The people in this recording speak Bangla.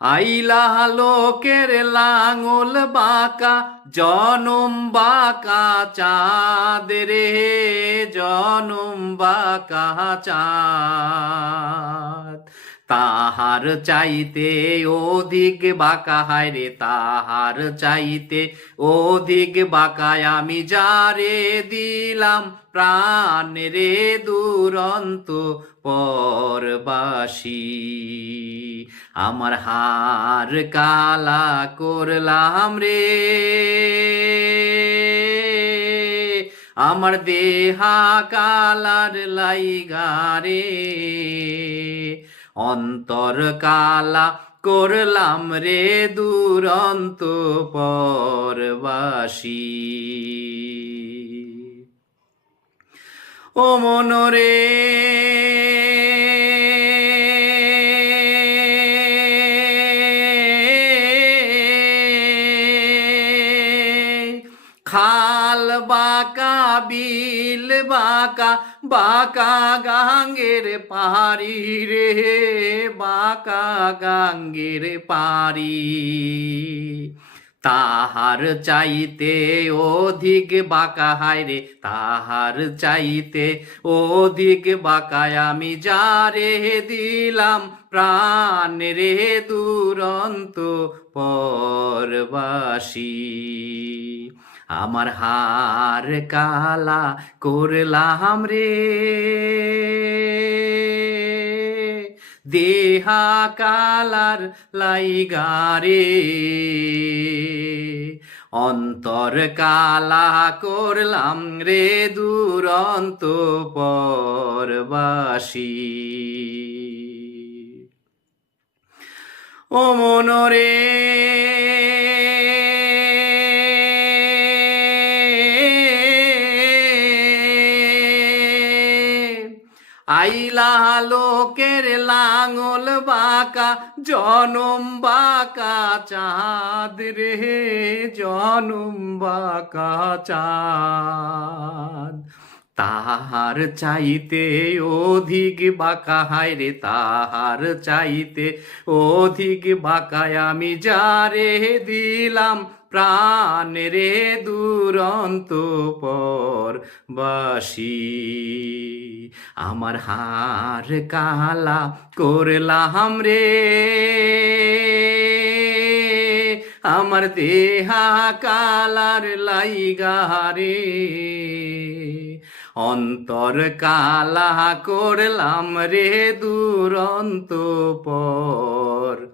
আইলা লোকের লাঙল বাঁকা জনম বাঁকা চাঁদ রে, জনম বাঁকা চাঁদ। তাহার চাইতে অধিক বাঁকা হায় রে, তাহার চাইতে অধিক বাঁকায় আমি যারে দিলাম প্রাণ রে, দুরন্ত পরবাসী। আমার হার কালা করলাম রে, আমার দেহা কালার লাইগা রে, অন্তর কালা করলাম রে, দুরন্ত পরবাসী। ও মনরে খাল বাঁকা বিল বাঁকা, বাঁকা গাঙ্গের পারি রে, বাঁকা গাঙ্গের পারি। তাহার চাইতে অধিক বাঁকা হায় রে, তাহার চাইতে অধিক বাঁকায় আমি যারে দিলাম প্রাণ রে, দুরন্ত পরবাসী। আমার হার কালা করলাম রে, দেহা কালার লাইগা রে, অন্তর কালা করলাম রে, দুরন্ত পরবাসী। ও মনরে আইলা লোকের লাঙল বাঁকা জনম বাঁকা চাঁদ রে, জনম বাঁকা চাঁদ। তাহার চাইতে অধিক বাঁকা হায় রে, তাহার চাইতে অধিক বাঁকায় আমি যারে দিলাম প্রাণ রে, দুরন্ত পরবাসী। আমার হার কালা করলাম রে, আমার দেহা কালার লাইগা রে, অন্তর কালা করলাম রে, দুরন্ত পরবাসী।